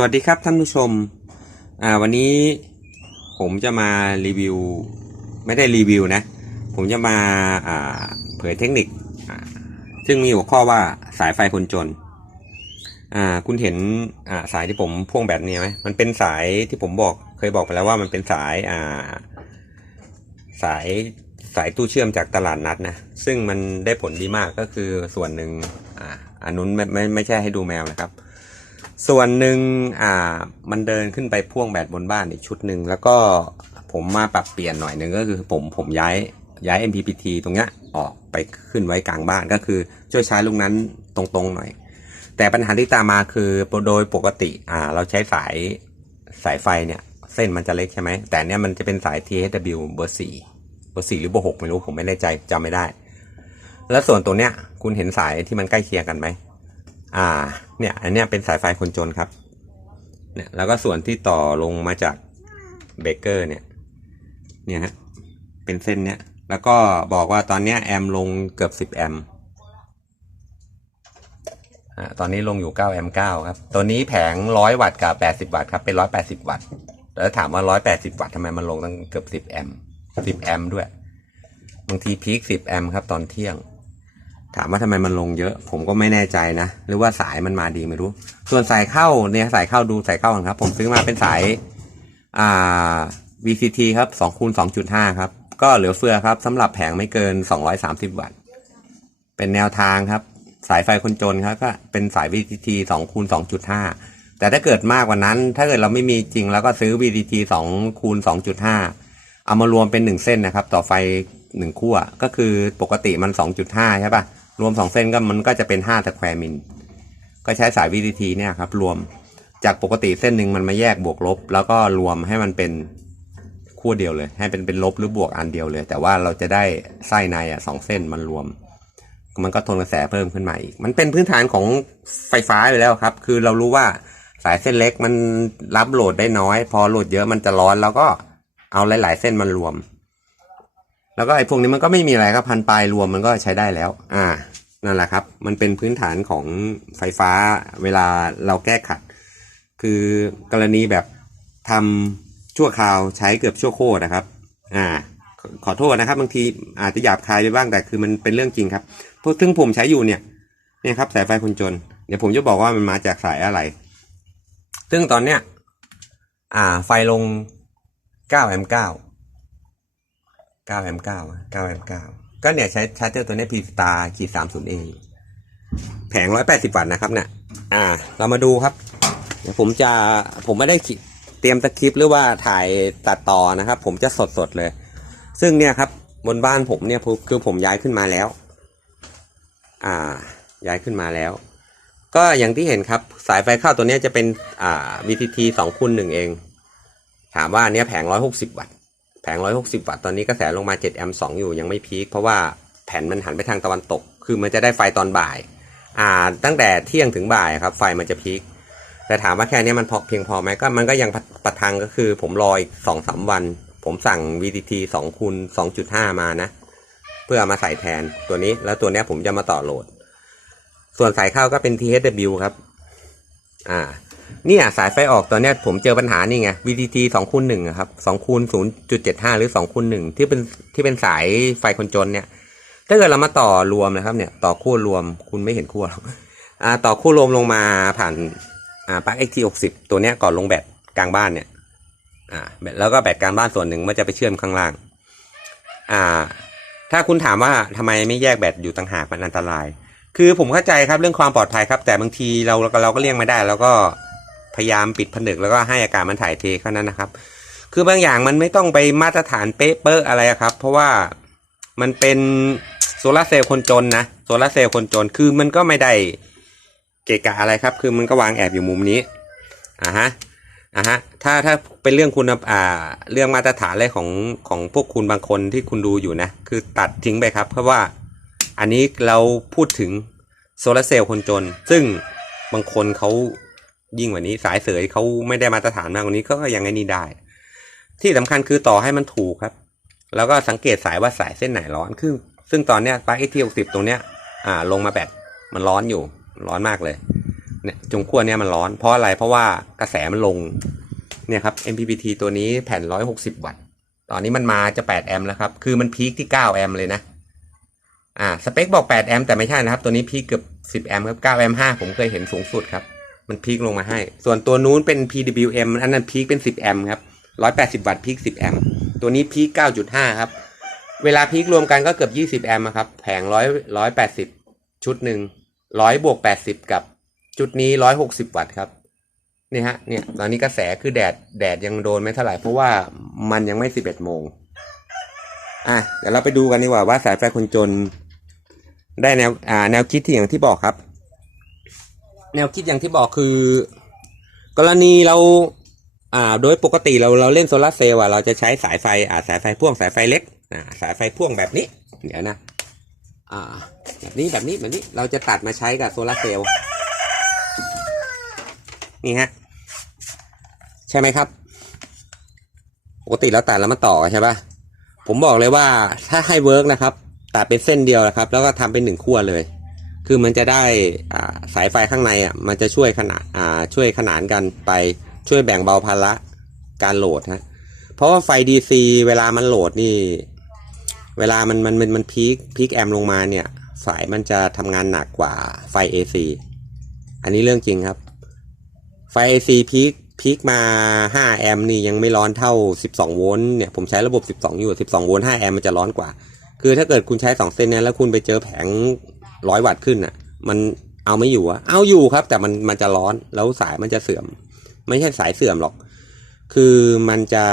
สวัสดีครับท่านผู้ชม อ่าวันนี้ผมจะมารีวิว ไม่ได้รีวิวนะ ผมจะมาอ่าเผยเทคนิค ซึ่งมีหัวข้อว่าสายไฟคนจน อ่าคุณเห็นอ่าสายที่ผมพ่วงแบบนี้ไหมมันเป็นสายที่ผมบอกเคยบอกไปแล้วว่ามันเป็นสายอ่าสายสายตู้เชื่อมจากตลาดนัดนะ ซึ่งมันได้ผลดีมากก็คือส่วนหนึ่งอ่าอันนู้นไม่ไม่ไม่ใช่ให้ดูแมวนะครับ ส่วนหนึ่งอ่ามันเดินขึ้นไปพ่วงแบตบนบ้านอีกชุดหนึ่งแล้วก็ผมมาปรับเปลี่ยนหน่อยหนึ่งก็คือผมผมย้ายย้าย MPPT ตรงเนี้ยออกไปขึ้นไว้กลางบ้านก็คือช่วยใช้ลูกนั้นตรงๆหน่อย แต่ปัญหาที่ตามมาคือโดยปกติอ่าเราใช้สายสายไฟเนี่ยเส้นมันจะเล็กใช่ไหมแต่เนี้ยมันจะเป็นสาย THW เบอร์สี่เบอร์สี่หรือเบอร์หกไม่รู้ผมไม่แน่ใจจำไม่ได้ แล้วส่วนตัวเนี้ยคุณเห็นสายที่มันใกล้เคียงกันไหม อ่า เนี่ย อันเนี้ยเป็นสายไฟคนจนครับ เนี่ย แล้วก็ส่วนที่ต่อลงมาจากเบเกอร์เนี่ย เนี่ยฮะ เป็นเส้นเนี้ย แล้วก็บอกว่าตอนเนี้ยแอมป์ลงเกือบสิบแอมป์อ่า ตอนนี้ลงอยู่เก้าแอมป์เก้าครับ ตัวนี้แผงร้อยวัตต์กับแปดสิบวัตต์ครับ เป็นร้อยแปดสิบวัตต์ แล้วถามว่าร้อยแปดสิบวัตต์ทำไมมันลงตั้งเกือบสิบแอมป์สิบแอมป์ด้วย บางทีพีคสิบแอมป์ครับตอนเที่ยง ถามว่าทำไมมันลงเยอะ ผมก็ไม่แน่ใจนะ หรือว่าสายมันมาดีไม่รู้ ส่วนสายเข้าเนี่ยสายเข้าดูสายเข้าครับ ผมซื้อมาเป็นสายอ่า VCT ครับ2คูณ2.5ครับ ก็เหลือเฟือครับสำหรับแผงไม่เกิน230วัตต์ เป็นแนวทางครับ สายไฟคนจนครับก็เป็นสาย VCT 2คูณ2.5แต่ถ้าเกิดมากกว่านั้น ถ้าเกิดเราไม่มีจริงแล้วก็ซื้อ VCT 2คูณ2.5เอามารวมเป็น1เส้นนะครับ ต่อไฟ1ขั้วก็คือปกติมัน2.5ใช่ปะ รวม2เส้นก็มันก็จะเป็น5สแควร์มิลก็ใช้สาย VCT เนี่ยครับ รวมจากปกติเส้นหนึ่งมันมาแยกบวกลบ แล้วก็รวมให้มันเป็นขั้วเดียวเลย ให้เป็นเป็นลบหรือบวกอันเดียวเลย แต่ว่าเราจะได้ไส้ในอะสองเส้นมันรวม มันก็ทนกระแสเพิ่มขึ้นมาอีก มันเป็นพื้นฐานของไฟฟ้าอยู่แล้วครับ คือเรารู้ว่าสายเส้นเล็กมันรับโหลดได้น้อย พอโหลดเยอะมันจะร้อนแล้วก็เอาหลาย ๆ เส้นมันรวม แล้วก็ไอ้พวกนี้มันก็ไม่มีอะไรครับพันปลายรวมมันก็ใช้ได้แล้ว อ่านั่นแหละครับ มันเป็นพื้นฐานของไฟฟ้าเวลาเราแก้ขัด คือกรณีแบบทำชั่วคราวใช้เกือบชั่วโคตรนะครับ อ่า ขอโทษนะครับ บางทีอาจจะหยาบคายไปบ้างแต่คือมันเป็นเรื่องจริงครับพราะซึ่งผมใช้อยู่เนี่ยเนี่ยครับสายไฟคนจน เดี๋ยวผมจะบอกว่ามันมาจากสายอะไร ซึ่งตอนเนี้ย อ่า ไฟลง9แอมป์9 9แอมป์9 9แอมป์9ก็เนี่ยใช้ชาร์เจอร์ตัวนี้พีสตาร์ขีด30เองแผง 180 วัตต์นะครับเนี่ยอ่า เรามาดูครับ เดี๋ยวผมจะผมไม่ได้เตรียมสคริปต์หรือว่าถ่ายตัดต่อนะครับ ผมจะสดสดๆเลย ซึ่งเนี่ยครับบนบ้านผมเนี่ยคือผมย้ายขึ้นมาแล้ว อ่า ย้ายขึ้นมาแล้ว ก็อย่างที่เห็นครับ สายไฟเข้าตัวนี้จะเป็นอ่า VTT 2คูณ1เอง ถามว่าอันเนี้ยแผง 160 วัตต์ ง 160 วัตต์ตอนนี้กระแสลงมา 7 แอมป์2อยู่ยังไม่พีคเพราะว่าแผ่นมันหันไปทางตะวันตก คือมันจะได้ไฟตอนบ่าย อ่า ตั้งแต่เที่ยงถึงบ่ายครับ ไฟมันจะพีคแต่ถามว่าแค่นี้มันพอเพียงพอไหมก็มันก็ยังประทังก็คือ ผมรออีกสองสามวัน ผมสั่ง VTT 2คูณ2.5 มานะ เพื่อมาใส่แทนตัวนี้ แล้วตัวนี้ผมจะมาต่อโหลด ส่วนสายเข้าก็เป็น THW ครับ อ่า เนี่ยสายไฟออกตัวเนี้ยผมเจอปัญหานี่ไง VTT 2คูณ1ครับ2คูณ0.75หรือ2คูณ1ที่เป็นที่เป็นสายไฟคนจนเนี่ย ถ้าเกิดเรามาต่อรวมนะครับเนี่ย ต่อคู่รวมคุณไม่เห็นคู่หรอกอ่าต่อคู่รวมลงมาผ่านอ่าปลั๊ก XT 60 ตัวเนี้ยก่อนลงแบตกลางบ้านเนี่ยอ่าแล้วก็แบตกลางบ้านส่วนหนึ่งมันจะไปเชื่อมข้างล่าง อ่า ถ้าคุณถามว่าทำไมไม่แยกแบตอยู่ต่างหากมันอันตราย คือผมเข้าใจครับเรื่องความปลอดภัยครับ แต่บางทีเราเราเราก็เลี่ยงไม่ได้แล้วก็ พยายามปิดผนึกแล้วก็ให้อากาศมันถ่ายเทเท่านั้นนะครับ คือบางอย่างมันไม่ต้องไปมาตรฐานเป๊ะเปอะอะไรครับ เพราะว่ามันเป็นโซลาร์เซลล์คนจนนะโซลาร์เซลล์คนจนคือมันก็ไม่ได้เกะกะอะไรครับ คือมันก็วางแอบอยู่มุมนี้อ่าฮะอ่าฮะถ้าถ้าเป็นเรื่องคุณอ่าเรื่องมาตรฐานอะไรของของพวกคุณบางคนที่คุณดูอยู่นะ คือตัดทิ้งไปครับ เพราะว่าอันนี้เราพูดถึงโซลาร์เซลล์คนจน ซึ่งบางคนเขา ยิ่งกว่านี้สายเสยเขาไม่ได้มาตรฐานมากกว่านี้ก็ยังไงนี่ได้ ที่สำคัญคือต่อให้มันถูกครับ แล้วก็สังเกตสายว่าสายเส้นไหนร้อนคือซึ่งตอนเนี้ยปลั๊กเอทีหกสิบตรงเนี้ยอ่าลงมาแบตมันร้อนอยู่ร้อนมากเลยเนี่ยจงขั้วเนี่ยมันร้อนเพราะอะไรเพราะว่ากระแสมันลงเนี่ยครับ MPPT ตัวนี้แผ่น160วัตต์ตอนนี้มันมาจะ8แอมป์แล้วครับคือมันพีคที่9แอมป์เลยนะอ่าสเปคบอก8แอมป์แต่ไม่ใช่นะครับ ตัวนี้พีคเกือบ 10 แอมป์ครับ9แอมป์5ผมเคยเห็นสูงสุดครับ มันพีคลงมาให้ ส่วนตัวนู้นเป็น PWM อันนั้นพีคเป็น 10 แอมป์ครับ 180 วัตต์พีค 10 แอมป์ ตัวนี้พีค 9.5 ครับ เวลาพีครวมกันก็เกือบ 20 แอมป์อะครับ แผง 100 180 ชุดหนึ่ง 100 บวก 80 กับชุดนี้ 160 วัตต์ครับ นี่ฮะ เนี่ย ตอนนี้กระแสคือแดด แดดยังโดนไม่เท่าไหร่ เพราะว่ามันยังไม่สิบเอ็ดโมง อะ เดี๋ยวเราไปดูกันดีกว่าว่าสายไฟคนจน ได้แนว อ่า แนวคิดที่อย่างที่บอกครับ แนวคิดอย่างที่บอกคือ กรณีเรา อ่า โดยปกติเราเราเล่นโซลาร์เซลล์อะเราจะใช้สายไฟอ่าสายไฟพ่วงสายไฟเล็กอ่าสายไฟพ่วงแบบนี้ เดี๋ยวนะ อ่า แบบนี้แบบนี้แบบนี้เราจะตัดมาใช้กับโซลาร์เซลล์นี่ฮะ ใช่ไหมครับ ปกติเราตัดแล้วมาต่อใช่ปะผมบอกเลยว่าถ้าให้เวิร์กนะครับ ตัดเป็นเส้นเดียวนะครับ แล้วก็ทำเป็นหนึ่งขั้วเลย คือมันจะได้สายไฟข้างในอะมันจะช่วยขนาดช่วยขนานกันไปช่วยแบ่งเบาภาระการโหลดฮะเพราะว่าไฟ DC เวลามันโหลดนี่ เวลามันมันมันมันพีคพีคแอมลงมาเนี่ย สายมันจะทำงานหนักกว่าไฟ AC อันนี้เรื่องจริงครับ ไฟ AC พีคพีคมา 5 แอมป์นี่ยังไม่ร้อนเท่า 12 โวลต์เนี่ยผมใช้ระบบ 12 อยู่ 12 โวลต์ 5 แอมป์มันจะร้อนกว่า คือถ้าเกิดคุณใช้ 2 เส้นนี้แล้วคุณไปเจอแผง 100วัตต์ขึ้นอะ มันเอาไม่อยู่อะเอาอยู่ครับ แต่มันมันจะร้อนแล้วสายมันจะเสื่อม ไม่ใช่สายเสื่อมหรอก คือมันจะ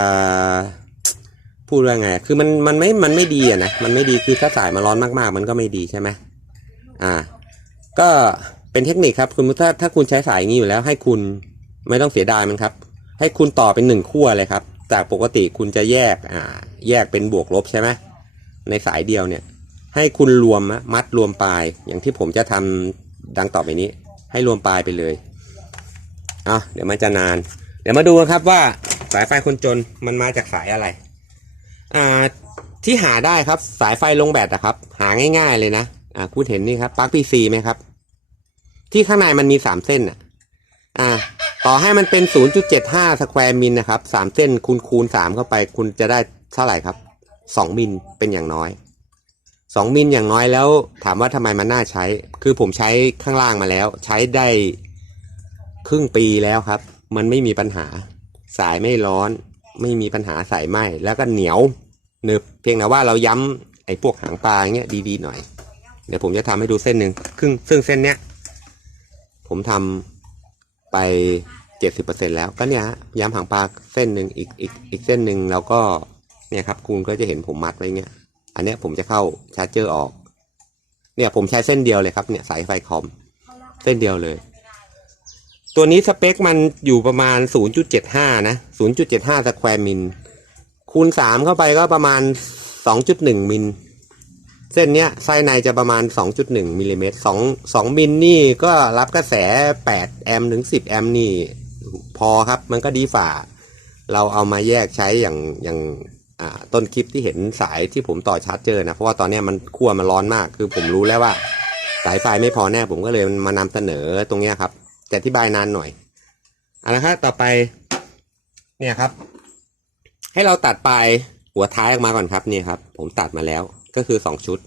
พูดว่าไง คือมันมันไม่มันไม่ดีอะนะมันไม่ดีคือถ้าสายมันร้อนมากๆ มันก็ไม่ดีใช่ไหมอ่า ก็เป็นเทคนิคครับ คุณถ้าถ้าคุณใช้สายอย่างนี้อยู่แล้ว ให้คุณไม่ต้องเสียดายมันครับ ให้คุณต่อเป็นหนึ่งขั้วเลยครับจากปกติคุณจะแยกอ่า แยกเป็นบวกลบใช่ไหมในสายเดียวเนี่ย ให้คุณรวมนะมัดรวมปลาย อย่างที่ผมจะทำดังต่อไปนี้ ให้รวมปลายไปเลยอะเดี๋ยวมันจะนาน เดี๋ยวมาดูครับว่าสายไฟคนจนมันมาจากสายอะไร อ่าที่หาได้ครับสายไฟลงแบตนะครับ หาง่าย ๆเลยนะอ่าคุณเห็นนี่ครับปลั๊กพีซีไหมครับ ที่ข้างในมันมีสามเส้นอะอ่าต่อให้มันเป็น 0.75 สแควร์มิลนะครับสามเส้นคูณคูณสามเข้าไป คุณจะได้เท่าไหร่ครับสองมิลเป็นอย่างน้อย สองมิลอย่างน้อยแล้ว ถามว่าทำไมมันน่าใช้ คือผมใช้ข้างล่างมาแล้ว ใช้ได้ครึ่งปีแล้วครับ มันไม่มีปัญหา สายไม่ร้อน ไม่มีปัญหาสายไหมแล้วก็เหนียวหนึบเพียงแต่ว่าเราย้ำไอ้พวกหางปลาอย่างเงี้ยดีๆหน่อย เดี๋ยวผมจะทำให้ดูเส้นหนึ่งครึ่งซึ่งเส้นเนี้ยผมทำไปเจ็ดสิบเปอร์เซ็นแล้วก็เนี่ยย้ำหางปลาเส้นหนึ่งอีกอีกอีกเส้นหนึ่งแล้วก็เนี่ยครับคุณก็จะเห็นผมมัดไว้เงี้ย อันนี้ผมจะเข้าชาร์จเจอร์ออก เนี่ยผมใช้เส้นเดียวเลยครับเนี่ยสายไฟคอม เส้นเดียวเลย ตัวนี้สเปคมันอยู่ประมาณ 0.75 นะ 0.75สแควร์มิลคูณ 3 เข้าไปก็ประมาณ 2.1 มิลเส้นเนี้ยไส้ในจะประมาณ 2.1มิลลิเมตร2 2มิลนี่ก็รับกระแส 8 แอมป์ถึง 10 แอมป์นี่ พอครับมันก็ดีฝ่า เราเอามาแยกใช้อย่างอย่าง ต้นคลิปที่เห็นสายที่ผมต่อชาร์จเจอนะเพราะว่าตอนนี้มันขั้วมันร้อนมาก คือผมรู้แล้วว่า สายไฟไม่พอแน่ผมก็เลยมานำเสนอตรงนี้ครับจะอธิบายนานหน่อยเอาละครับต่อไป เนี่ยครับ ให้เราตัดปลายหัวท้ายออกมาก่อนครับเนี่ยครับ ผมตัดมาแล้วก็คือสองชุด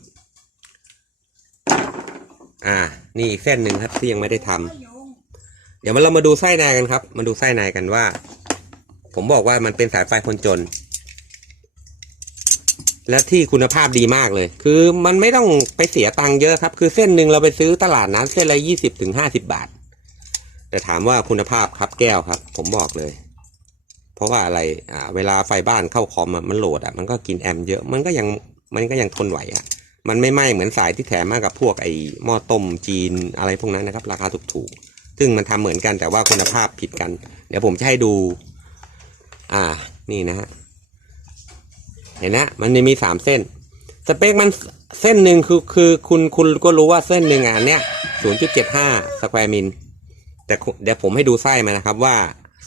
อ่า นี่อีกเส้นหนึ่งครับที่ยังไม่ได้ทำเดี๋ยวมาเรามาดูไส้ในกันครับ มาดูไส้ในกันว่า ผมบอกว่ามันเป็นสายไฟคนจน และที่คุณภาพดีมากเลย คือมันไม่ต้องไปเสียตังค์เยอะครับ คือเส้นหนึ่งเราไปซื้อตลาดนั้นเส้นละยี่สิบถึงห้าสิบาท แต่ถามว่าคุณภาพครับแก้วครับ ผมบอกเลย เพราะว่าอะไรอ่าเวลาไฟบ้านเข้าคอมมันโหลดอะมันก็กินแอมเยอะมันก็ยังมันก็ยังทนไหวอะมันไม่ไหม้เหมือนสายที่แถมมากับพวกไอ้หม้อต้มจีนอะไรพวกนั้นนะครับ ราคาถูกๆซึ่งมันทำเหมือนกันแต่ว่าคุณภาพผิดกัน เดี๋ยวผมจะให้ดู อ่านี่นะฮะ เห็นนะมันจะมีสามเส้น สเปคมันเส้นหนึ่งคือคือคุณคุณก็รู้ว่าเส้นหนึ่งอะอันเนี้ยศูนย์จุดเจ็ดห้าสแควร์มิลแต่เดี๋ยวผมให้ดูไส้มานะครับว่า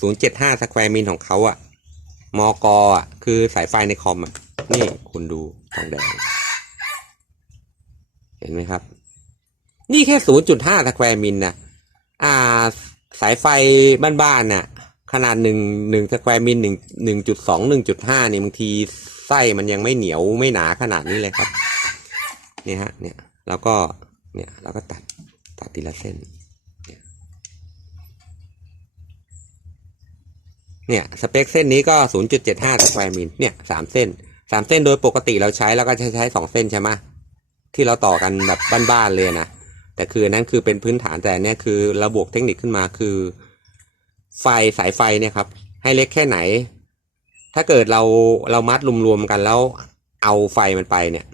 075สแควร์มิลของเขาอะมอกอะคือสายไฟในคอมอะนี่คุณดูทองแดง เห็นไหมครับ นี่แค่0.5สแควร์มิลนะอ่าสายไฟบ้านๆน่ะ ขนาดหนึ่งหนึ่งสแควร์มิลหนึ่งหนึ่งจุดสองหนึ่งจุดห้านี่บางทีไส้มันยังไม่เหนียวไม่หนาขนาดนี้เลยครับนี่ฮะเนี่ยแล้วก็เนี่ยเราก็ตัดตัดทีละเส้น เนี่ยสเปคเส้นนี้ก็ 0.75สแควร์มิลเนี่ยสามเส้นสามเส้นโดยปกติเราใช้แล้วก็จะใช้สองเส้นใช่ไหมที่เราต่อกันแบบบ้านๆเลยนะแต่คืออนนั้นคือเป็นพื้นฐานแต่เนี่ยคือระบวกเทคนิคขึ้นมาคือ ไฟสายไฟเนี่ยครับ ให้เล็กแค่ไหน ถ้าเกิดเราเรามัดรวมๆกันแล้วเอาไฟมันไปเนี่ย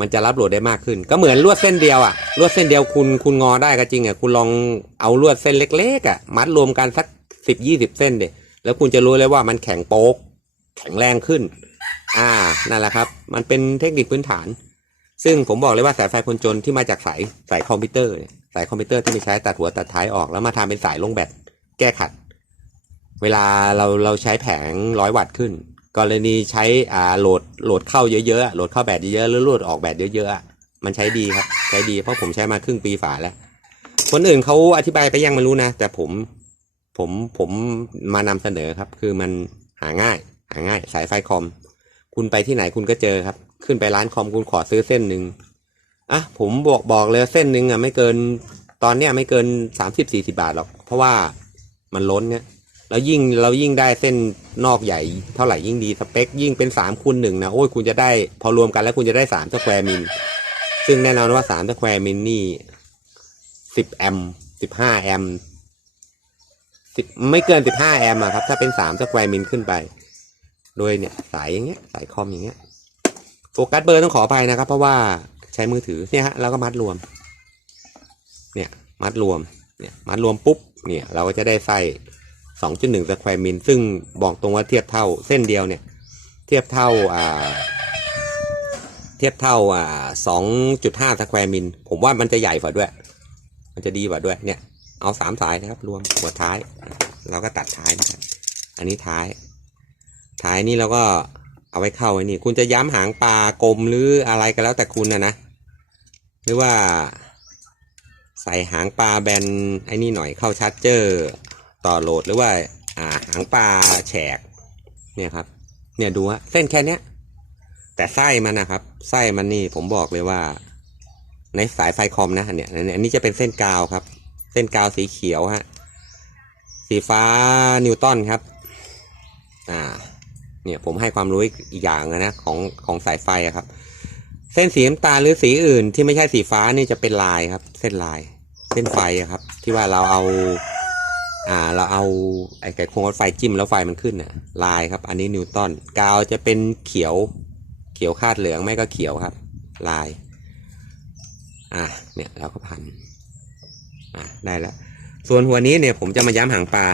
มันจะรับโหลดได้มากขึ้น ก็เหมือนลวดเส้นเดียวอะลวดเส้นเดียวคุณคุณงอได้ก็จริงอะคุณลองเอาลวดเส้นเล็กๆอะมัดรวมกันสักสิบยี่สิบเส้นเดียแล้วคุณจะรู้เลยว่ามันแข็งโป๊ก แข็งแรงขึ้น อ่านั่นแหละครับ มันเป็นเทคนิคพื้นฐาน ซึ่งผมบอกเลยว่าสายไฟคนจนที่มาจากสายสายคอมพิวเตอร์ สายคอมพิวเตอร์ที่ไม่ใช้ตัดหัวตัดท้ายออกแล้วมาทำเป็นสายลงแบต แก้ขัด เวลาเราเราใช้แผงร้อยวัตต์ขึ้น กรณีใช้อ่าโหลดโหลดเข้าเยอะๆอะโหลดเข้าแบตเยอะๆหรือโหลดออกแบตเยอะๆอะมันใช้ดีครับใช้ดีเพราะผมใช้มาครึ่งปีฝาแล้ว คนอื่นเขาอธิบายไปยังไม่รู้นะ แต่ผมผมผมมานำเสนอครับ คือมันหาง่าย หาง่าย สายไฟคอม คุณไปที่ไหนคุณก็เจอครับ ขึ้นไปร้านคอมคุณขอซื้อเส้นหนึ่งอะผมบอกบอกเลยเส้นหนึ่งอะไม่เกินตอนเนี้ยไม่เกินสามสิบสี่สิบาทหรอก เพราะว่า มันล้นเนี่ยแล้วยิ่งเรายิ่งได้เส้นนอกใหญ่เท่าไหร่ยิ่งดีสเปค ยิ่งเป็นสามคูณหนึ่งนะโอ้ยคุณจะได้พอรวมกันแล้วคุณจะได้สามสแควร์มิลซึ่งแน่นอนว่าสามสแควร์มิลนี่สิบแอมสิบห้าแอมสิบไม่เกินสิบห้าแอมอะครับ ถ้าเป็นสามสแควร์มิลขึ้นไป โดยเนี่ย สายอย่างเงี้ย สายคอมอย่างเงี้ยโฟกัสเบอร์ต้องขออภัยนะครับ เพราะว่าใช้มือถือเนี่ยฮะแล้วก็มัดรวม เนี่ย มัดรวมเนี่ยมัดรวมปุ๊บ เนี่ยเราก็จะได้ไส้2.1สแควร์มิลซึ่งบอกตรงว่าเทียบเท่าเส้นเดียวเนี่ย เทียบเท่าอ่าเทียบเท่าอ่า2.5สแควร์มิลผมว่ามันจะใหญ่กว่าด้วย มันจะดีกว่าด้วยเนี่ย เอาสามสายนะครับ รวมหัวท้าย เราก็ตัดท้ายนะครับอันนี้ท้าย ท้ายนี่เราก็เอาไว้เข้าไว้นี่ คุณจะย้ำหางปลากลมหรืออะไรก็แล้วแต่คุณนะนะ หรือว่า ใส่หางปลาแบนไอ้นี่หน่อยเข้าชาร์จเจอร์ ต่อโหลดหรือว่าอ่าหางปลาแฉกเนี่ยครับ เนี่ยดูฮะเส้นแค่เนี้ยแต่ไส้มันนะครับ ไส้มันนี่ผมบอกเลยว่า ในสายไฟคอมนะเนี่ยอันนี้จะเป็นเส้นกาวครับ เส้นกาวสีเขียวฮะสีฟ้านิวตันครับ อ่า เนี่ยผมให้ความรู้อีกอย่างนะของของสายไฟครับ เส้นสีน้ำตาลหรือสีอื่น ที่ไม่ใช่สีฟ้านี่จะเป็นลายครับ เส้นลาย เส้นไฟครับ ที่ว่าเราเอา อ่า เราเอาไอ้ไก่โครงรถไฟจิ้มแล้วไฟมันขึ้นน่ะ ลายครับ อันนี้นิวตันกาวจะเป็นเขียว เขียวคาดเหลืองไม่ก็เขียวครับ ลาย อ่าเนี่ยเราก็พัน อ่าได้แล้ว ส่วนหัวนี้เนี่ยผมจะมาย้ำหางปลา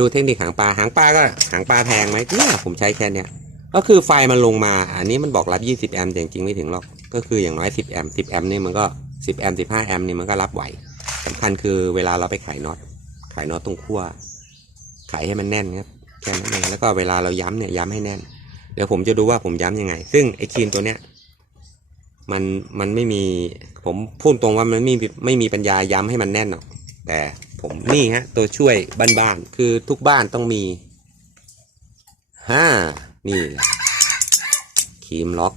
ดูเทคนิคหางปลาหางปลาก็หางปลาแพงไหมเนี่ยผมใช้แค่เนี้ย ก็คือไฟมันลงมา อันนี้มันบอกรับ 20 แอมป์แต่จริงๆไม่ถึงหรอก ก็คืออย่างน้อย 10 แอมป์ 10 แอมป์นี่มันก็ 10 แอมป์ 15 แอมป์นี่มันก็รับไหวสำคัญคือเวลาเราไปไขน็อตไขน็อตตรงขั้วไขให้มันแน่นครับ แค่นั้นเอง แล้วก็เวลาเราย้ำเนี่ยย้ำให้แน่น เดี๋ยวผมจะดูว่าผมย้ำยังไง ซึ่งไอ้ครีมตัวเนี้ย มัน มันไม่มี ผมพูดตรงว่ามันไม่มีไม่มีปัญญาย้ำให้มันแน่นหรอก แต่ผมนี่ฮะ ตัวช่วยบ้านๆ คือทุกบ้านต้องมีห้า นี่แหละครีมล็อก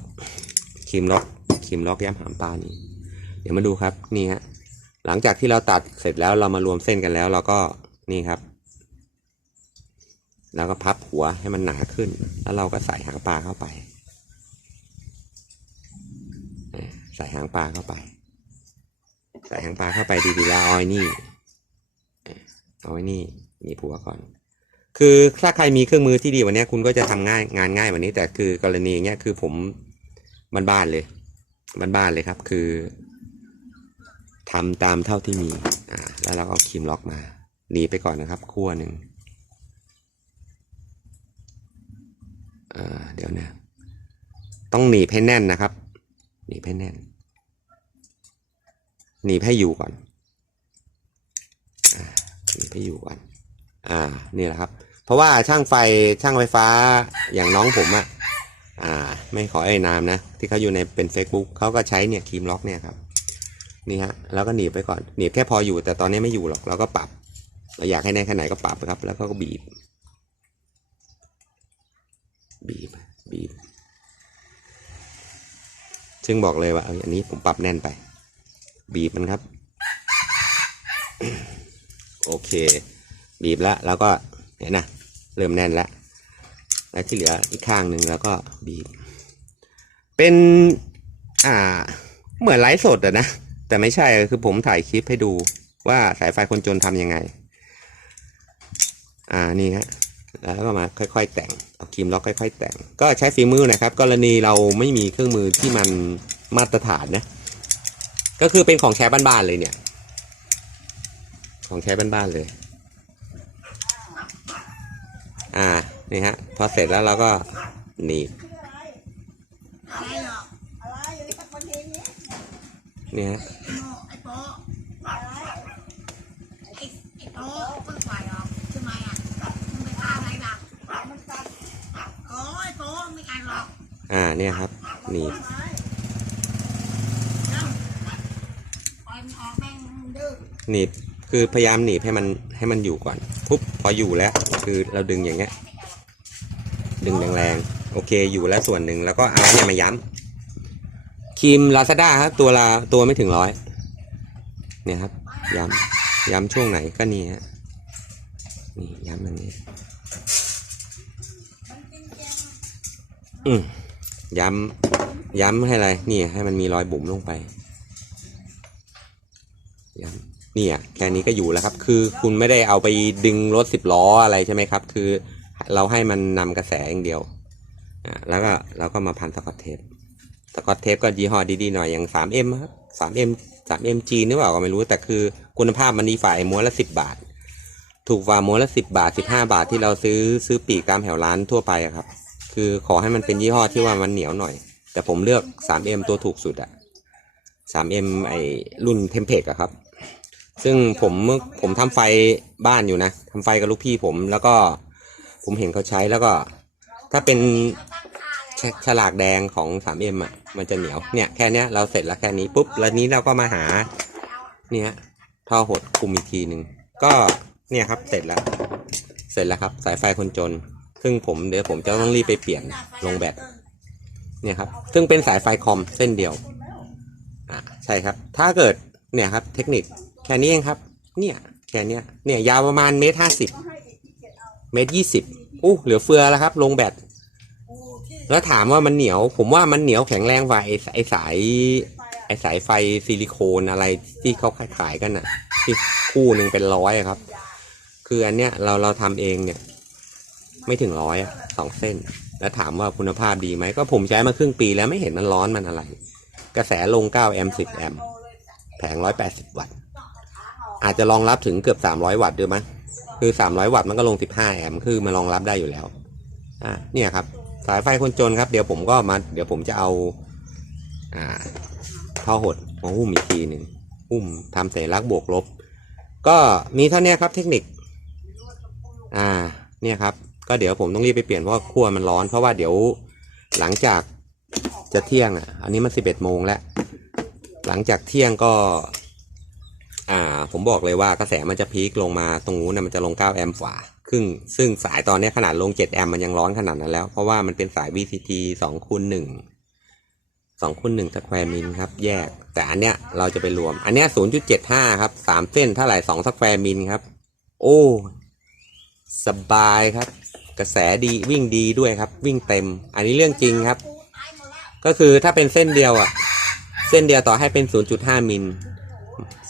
ครีมล็อกครีมล็อกแย้ำหามปลานี่เดี๋ยวมาดูครับนี่ฮะหลังจากที่เราตัดเสร็จแล้วเรามารวมเส้นกันแล้ว เราก็นี่ครับ แล้วก็พับหัวให้มันหนาขึ้น แล้วเราก็ใส่หางปลาเข้าไปใส่หางปลาเข้าไป ใส่หางปลาเข้าไปดีๆแล้วอาไอ้นี่เอาไว้นี่หนีบหัวก่อน คือถ้าใครมีเครื่องมือที่ดีกวันนี้คุณก็จะทำง่ายงานง่ายกวันนี้ แต่คือกรณีอย่างเงี้ยคือผมบ้านๆเลยบ้านๆเลยครับ คือทำตามเท่าที่มีอ่าแล้วเราก็เอาครีมล็อกมาหนีไปก่อนนะครับขั้วหนึ่งอ่าเดี๋ยวนะต้องหนีบให้แน่นนะครับ หนีบให้แน่น หนีบให้อยู่ก่อนอ่าหนีบให้อยู่ก่อน อ่านี่แหละครับ เพราะว่าช่างไฟช่างไฟฟ้าอย่างน้องผมอะอ่า ไม่ขอไอ้นามนะ ที่เขาอยู่ในเป็น Facebook เขาก็ใช้เนี่ยครีมล็อกเนี่ยครับนี่ฮะแล้วก็หนีบไปก่อนหนีบแค่พออยู่แต่ตอนนี้ไม่อยู่หรอกเราก็ปรับ เราอยากให้แน่นแค่ไหนก็ปรับครับ แล้วก็บีบ บีบบีบ ซึ่งบอกเลยว่าเอาอันนี้ผมปรับแน่นไป บีบมันครับ โอเค บีบแล้วแล้วก็เห็นนะเริ่มแน่นแล้วแล้วที่เหลืออีกข้างหนึ่งแล้วก็บีบ เป็นอ่าเหมือนไลฟ์สดอะนะแต่ไม่ใช่คือผมถ่ายคลิปให้ดูว่าสายไฟคนจนทำยังไง อ่านี่ฮะแล้วก็มาค่อยๆ แต่งเอาครีมล็อกค่อย ๆ แต่ง ก็ใช้ฝีมือนะครับ กรณีเราไม่มีเครื่องมือที่มันมาตรฐานนะ ก็คือเป็นของใช้บ้านๆเลยเนี่ย ของใช้บ้านๆเลย อ่า นี่ฮะ พอเสร็จแล้วเราก็หนีบนี่ฮะไอ้โมไอ้โป๊ะอะไรไอ้ไอ้โป๊ะเพิ่งปล่อยออกใช่ไหมอะมึงไปฆ่า เนี่ยครับ หนีบปล่อยมันออกแม่งดื้อหนีบ คือพยายามหนีบให้มันให้มันอยู่ก่อน ปุ๊บพออยู่แล้ว คือเราดึงอย่างเงี้ย ดึงแรงๆโอเคอยู่แล้วส่วนหนึ่งแล้วก็เอาเนี่ยมาย้ำครีมลาซาด้าครับตัวละตัวไม่ถึงร้อยเนี่ยครับ ย้ำย้ำช่วงไหนก็นี่ฮะนี่ย้ำอย่างนี้อืมย้ำย้ำให้อะไรนี่ให้มันมีรอยบุ๋มลงไปย้ำ เนี่ยแค่นี้ก็อยู่แล้วครับ คือคุณไม่ได้เอาไปดึงรถสิบล้ออะไรใช่ไหมครับ คือเราให้มันนำกระแสอย่างเดียวอ่าแล้วก็เราก็มาพันสกอตเทปสกอตเทปก็ยี่ห้อดีๆหน่อยอย่าง 3M ครับ 3M 3M จีนหรือเปล่าก็ไม่รู้แต่คือคุณภาพมันดีฝ่ายม้วนละสิบบาท ถูกกว่าม้วนละสิบบาทสิบห้าบาทที่เราซื้อซื้อปีกตามแถวร้านทั่วไปครับ คือขอให้มันเป็นยี่ห้อที่ว่ามันเหนียวหน่อย แต่ผมเลือก 3M ตัวถูกสุดอะ 3M ไอรุ่นเทมเพลตอะครับ ซึ่งผมเมื่อผมทำไฟบ้านอยู่นะทำไฟกับลูกพี่ผม แล้วก็ผมเห็นเขาใช้แล้วก็ ถ้าเป็นฉฉลากแดงของ 3M อะ มันจะเหนียวเนี่ยแค่เนี้ยเราเสร็จแล้วแค่นี้ปุ๊บแล้วนี้เราก็มาหา เนี่ยท่อหดคุมอีกทีหนึ่งก็เนี่ยครับเสร็จแล้ว เสร็จแล้วครับ สายไฟคนจน ซึ่งผมเดี๋ยวผมจะต้องรีบไปเปลี่ยนลงแบตเนี่ยครับ ซึ่งเป็นสายไฟคอมเส้นเดียวอ่าใช่ครับ ถ้าเกิดเนี่ยครับ เทคนิค แค่นี้เองครับ เนี่ยแค่เนี้ยเนี่ยยาวประมาณเมตรห้าสิบเมตรยี่สิบอู้เหลือเฟือแล้วครับ ลงแบตแล้วถามว่ามันเหนียว ผมว่ามันเหนียวแข็งแรงกว่าไอ้ไอสายไอสายไฟซิลิโคนอะไรที่เขาขายกันน่ะ ที่คู่หนึ่งเป็นร้อยครับ คืออันเนี้ยเราเราทำเองเนี่ย ไม่ถึงร้อยสองเส้น แล้วถามว่าคุณภาพดีไหมก็ผมใช้มาครึ่งปีแล้วไม่เห็นมันร้อนมันอะไร กระแสลง9แอมป์10แอมป์แผง180วัตต์ อาจจะรองรับถึงเกือบ300วัตต์ด้วยมั้ยคือ300วัตต์มันก็ลง15แอมป์คือมันรองรับได้อยู่แล้ว อ่าเนี่ยครับ สายไฟคนจนครับ เดี๋ยวผมก็มา เดี๋ยวผมจะเอา อ่าท่อหดมาหุ้มอีกทีหนึ่งหุ้มทำสัญลักษณ์บวกลบ ก็มีเท่านี้ครับเทคนิค อ่า เนี่ยครับ ก็เดี๋ยวผมต้องรีบไปเปลี่ยนเพราะขั้วมันร้อน เพราะว่าเดี๋ยวหลังจากจะเที่ยงอะ อันนี้มันสิบเอ็ดโมงแล้ว หลังจากเที่ยงก็ อ่า ผมบอกเลยว่ากระแสมันจะพีคลงมาตรงนู้นนะมันจะลง 9 แอมป์ฝ่าครึ่งซึ่งสายตอนนี้ขนาดลง 7 แอมป์มันยังร้อนขนาดนั้นแล้ว เพราะว่ามันเป็นสาย VCT 2คูณ1 2คูณ1สแควร์มิลครับ แยก แต่อันเนี้ยเราจะไปรวม อันเนี้ย0.75 ครับ 3 เส้นเท่าไหร่2สแควร์มิลครับ โอ้ สบายครับ กระแสดีวิ่งดีด้วยครับ วิ่งเต็ม อันนี้เรื่องจริงครับ ก็คือถ้าเป็นเส้นเดียวอะเส้นเดียวต่อให้เป็น 0.5 มิล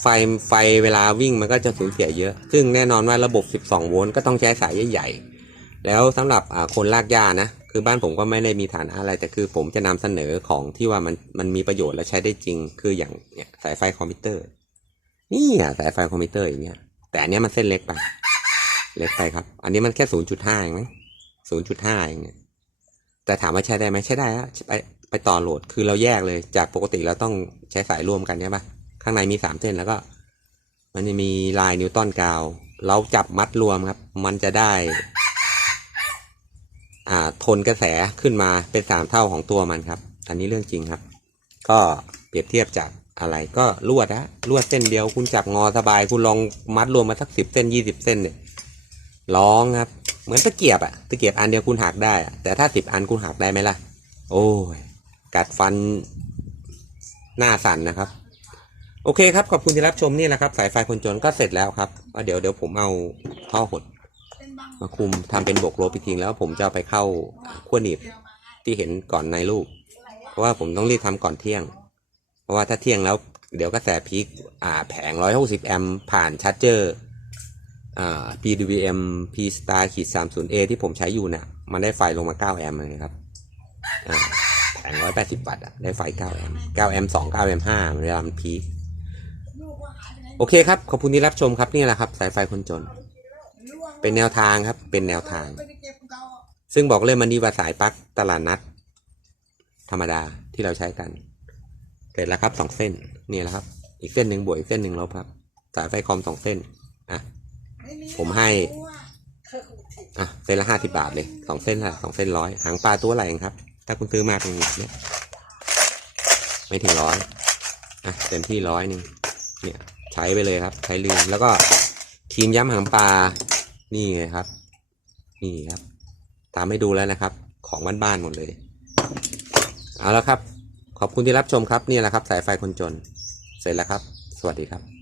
ฟไฟเวลาวิ่งมันก็จะสูญเสียเยอะ ซึ่งแน่นอนว่าระบบ 12 โวลต์ก็ต้องใช้สายใหญ่ๆ แล้วสำหรับคนลากหญ้านะ คือบ้านผมก็ไม่ได้มีฐานะอะไร แต่คือผมจะนำเสนอของที่ว่ามันมันมีประโยชน์และใช้ได้จริง คืออย่างเนี่ยสายไฟคอมพิวเตอร์ นี่อะสายไฟคอมพิวเตอร์อย่างเงี้ย แต่อันนี้มันเส้นเล็กไป เล็กไปครับ อันนี้มันแค่ 0.5เองไหม0.5เองเนี่ยแต่ถามว่าใช้ได้ไหมใช้ได้ฮะไปไปต่อโหลด คือเราแยกเลย จากปกติเราต้องใช้สายรวมกันใช่ปะ ข้างในมีสามเส้นแล้วก็ มันจะมีลายนิวตันกาว เราจับมัดรวมครับ มันจะได้ อ่าทนกระแสขึ้นมาเป็นสามเท่าของตัวมันครับ อันนี้เรื่องจริงครับ ก็เปรียบเทียบจากอะไรก็ลวดนะลวดเส้นเดียวคุณจับงอสบาย คุณลองมัดรวมมาสักสิบเส้นยี่สิบเส้นเนี่ยร้องครับ เหมือนตะเกียบอะตะเกียบอันเดียวคุณหักได้อะแต่ถ้าสิบอันคุณหักได้ไหมล่ะ โอ้ย กัดฟันหน้าสั่นนะครับ โอเคครับ ขอบคุณที่รับชมนี่แหละครับ สายไฟคนจนก็เสร็จแล้วครับว่าเดี๋ยวเดี๋ยวผมเอาท่อหด มาคุมทำเป็นบวกลบอีกทีแล้วผมจะไปเข้าขั้วหนีบที่เห็นก่อนในรูป เพราะว่าผมต้องรีบทำก่อนเที่ยง เพราะว่าถ้าเที่ยงแล้วเดี๋ยวกระแสพีคอ่าแผง 160 แอมป์ผ่านชาร์จเจอร์อ่า PWM P Star ขีด 30A ที่ผมใช้อยู่เนี่ยมันได้ไฟลงมา 9 แอมป์เลยครับอ่าแผง 180 วัตต์อะได้ไฟ 9 แอมป์ 9 แอมป์ 2 9 แอมป์ 5เวลามันพีค ลูกว่าหายไปไหน โอเคครับ ขอบคุณที่รับชมครับนี่แหละครับ สายไฟคนจน เป็นแนวทางครับ เป็นแนวทาง ซึ่งบอกเลยมันดีกว่าสายปลั๊กตลาดนัด ธรรมดาที่เราใช้กันเสร็จแล้วครับสองเส้นนี่แหละครับ อีกเส้นหนึ่งบวกอีกเส้นหนึ่งลบครับ สายไฟคอมสองเส้นอะผมให้อะเส้นละห้าสิบาทเลยสองเส้นละสองเส้นร้อยหางปลาตัวอะไรเองครับ ถ้าคุณซื้อมาเป็นแบบเนี้ยไม่ถึงร้อยอะเต็มที่ร้อยหนึ่งเนี่ย ใช้ไปเลยครับ ใช้ลืมแล้วก็ครีมย้ำหางปลานี่ไงครับ นี่ครับ ตามให้ดูแล้วนะครับ ของบ้านๆหมดเลย เอาละครับ ขอบคุณที่รับชมครับนี่แหละครับ สายไฟคนจน เสร็จแล้วครับ สวัสดีครับ